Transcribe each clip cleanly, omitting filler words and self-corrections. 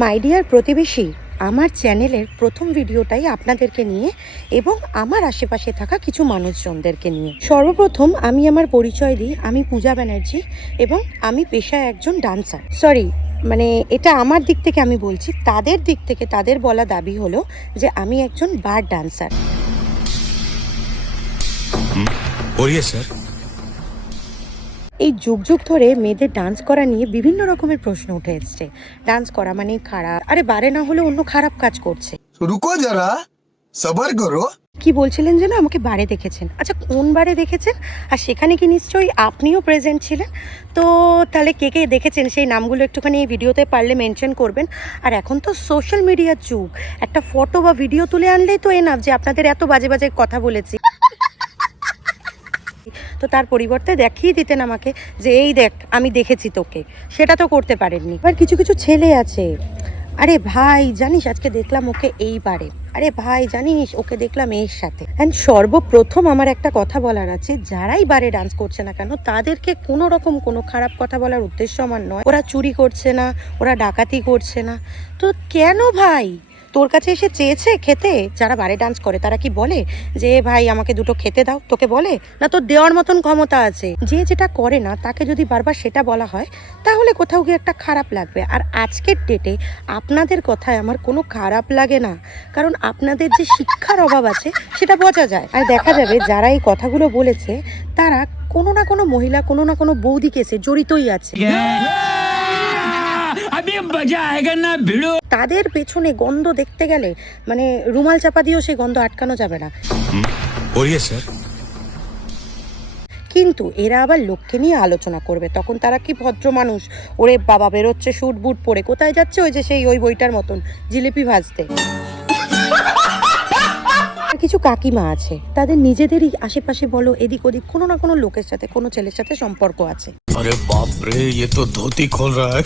My dear প্রতিবেশী, আমার চ্যানেলের প্রথম ভিডিওটাই আপনাদেরকে নিয়ে এবং আমার আশেপাশে থাকা কিছু মানুষজনদেরকে নিয়ে। সর্বপ্রথম আমি আমার পরিচয় দিই, আমি পূজা ব্যানার্জি এবং আমি পেশায় একজন ডান্সার। মানে এটা আমার দিক থেকে আমি বলছি, তাদের দিক থেকে তাদের বলা দাবি হলো যে আমি একজন বার ডান্সার। স্যার, এই যুগ যুগ ধরে মেয়েদের ডান্স করা নিয়ে বিভিন্ন রকমের প্রশ্ন উঠে এসছে। ডান্স করা মানে খারাপ, আরে বারে না হলে অন্য খারাপ কাজ করছে। রুকো যারা, সবার করো। কি বলছিলেন যেন আমাকে বারে দেখেছেন? আচ্ছা, কোন বারে দেখেছেন? আর সেখানে কি নিশ্চয়ই আপনিও প্রেজেন্ট ছিলেন? তো তাহলে কে কে দেখেছেন সেই নামগুলো একটুখানি এই ভিডিওতে পারলে মেনশন করবেন। আর এখন তো সোশ্যাল মিডিয়ার যুগ, একটা ফটো বা ভিডিও তুলে আনলেই তো এনাফ যে আপনাদের এত বাজে বাজে কথা বলেছি। তো তার পরিবর্তে দেখিয়ে দিতেন আমাকে যে এই দেখ আমি দেখেছি তোকে, সেটা তো করতে পারেননি। এবার কিছু কিছু ছেলে আছে, আরে ভাই জানিস আজকে দেখলাম ওকে এই বারে, আরে ভাই জানিস ওকে দেখলাম এর সাথে। অ্যান্ড সর্বপ্রথম আমার একটা কথা বলার আছে, যারাই বারে ডান্স করছে না কেন তাদেরকে কোনো রকম কোনো খারাপ কথা বলার উদ্দেশ্য আমার নয়। ওরা চুরি করছে না, ওরা ডাকাতি করছে না, তো কেন ভাই তোর কাছে এসে চেয়েছে খেতে? যারা বারে ডান্স করে তারা কি বলে যে ভাই আমাকে দুটো খেতে দাও? তোকে বলে না, তোর দেওয়ার মতন ক্ষমতা আছে। যে যেটা করে না তাকে যদি বারবার সেটা বলা হয় তাহলে কোথাও গিয়ে একটা খারাপ লাগবে। আর আজকের ডেটে আপনাদের কথায় আমার কোনো খারাপ লাগে না, কারণ আপনাদের যে শিক্ষার অভাব আছে সেটা বোঝা যায়। আর দেখা যাবে যারা এই কথাগুলো বলেছে তারা কোনো না কোনো মহিলা, কোনো না কোনো বৌদি কেসে জড়িতই আছে। তাদের পেছনে গন্ধ দেখতে গেলে মানে রুমাল চাপা দিয়েও সেই গন্ধ আটকানো যাবে না। স্যার, কিন্তু এরা আবার লোককে নিয়ে আলোচনা করবে, তখন তারা কি ভদ্র মানুষ? ওরে বাবা, বেরোচ্ছে শুট বুট পরে, কোথায় যাচ্ছে? ওই যে সেই ওই বইটার মতন জিলিপি ভাজতে। কিছু কাকিমা আছে, তাদের নিজেদেরই আশেপাশে বলো এদিক ওদিক কোনো না কোনো লোকের সাথে, কোনো ছেলের সাথে সম্পর্ক আছে। আরে বাপ রে, ये तो धोती खोल रहा है।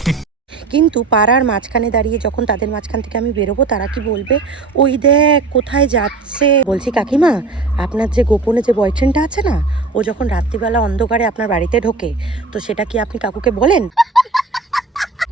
কিন্তু পাড়ার মাঝখানে দাঁড়িয়ে যখন তাদের মাঝখান থেকে আমি বেরোবো, তারা কি বলবে? ওই দেখ কোথায় যাচ্ছে। বলছি কাকিমা, আপনার যে গোপনে যে বয়ফ্রেন্ডটা আছে না, ও যখন রাত্রিবেলা অন্ধকারে আপনার বাড়িতে ঢোকে, তো সেটা কি আপনি কাকুকে বলেন?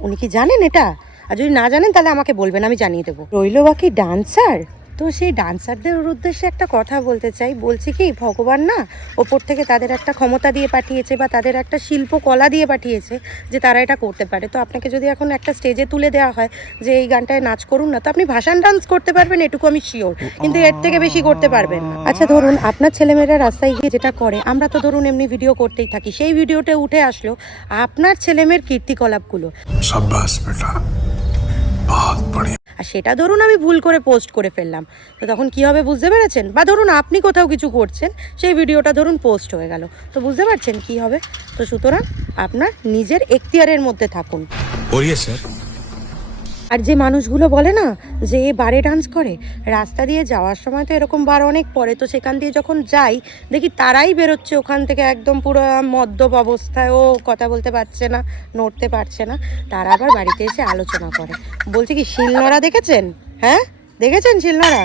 উনি কি জানেন এটা? আর যদি না জানেন তাহলে আমাকে বলবেন, আমি জানিয়ে দেবো। রইল বাকি ডান্সার, তো সেই ডান্সারদের উদ্দেশ্যে একটা কথা বলতে চাই। বলছি কি, ভগবান না ওপর থেকে তাদের একটা ক্ষমতা দিয়ে পাঠিয়েছে বা তাদের একটা শিল্পকলা দিয়ে পাঠিয়েছে যে তারা এটা করতে পারে। তো আপনাকে যদি এখন একটা স্টেজে তুলে দেওয়া হয় যে এই গানটায় নাচ করুন না, তো আপনি ভাসান ডান্স করতে পারবেন, এটুকু আমি শিওর, কিন্তু এর থেকে বেশি করতে পারবেন না। আচ্ছা ধরুন আপনার ছেলেমেয়েরা রাস্তায় গিয়ে যেটা করে, আমরা তো ধরুন এমনি ভিডিও করতেই থাকি, সেই ভিডিওতে উঠে আসলো আপনার ছেলেমেয়ের কীর্তিকলাপগুলো, শাবাশ বেটা, বহুত বড়িয়া। আর সেটা ধরুন আমি ভুল করে পোস্ট করে ফেললাম, তো তখন কি হবে বুঝতে পেরেছেন? বা ধরুন আপনি কোথাও কিছু করছেন, সেই ভিডিওটা ধরুন পোস্ট হয়ে গেল, তো বুঝতে পারছেন কি হবে? তো সুতরাং আপনার নিজের এখতিয়ারের মধ্যে থাকুন। স্যার, আর যে মানুষগুলো বলে না যে এ বারে ডান্স করে, রাস্তা দিয়ে যাওয়ার সময় তো এরকম বার অনেক পড়ে, তো সেখান দিয়ে যখন যাই দেখি তারাই বেরোচ্ছে ওখান থেকে একদম পুরো মদ্যপ অবস্থায়, ও কথা বলতে পারছে না, নড়তে পারছে না, তারা আবার বাড়িতে এসে আলোচনা করে। বলছি কি, শিলনোড়া দেখেছেন? হ্যাঁ দেখেছেন শিলনোড়া?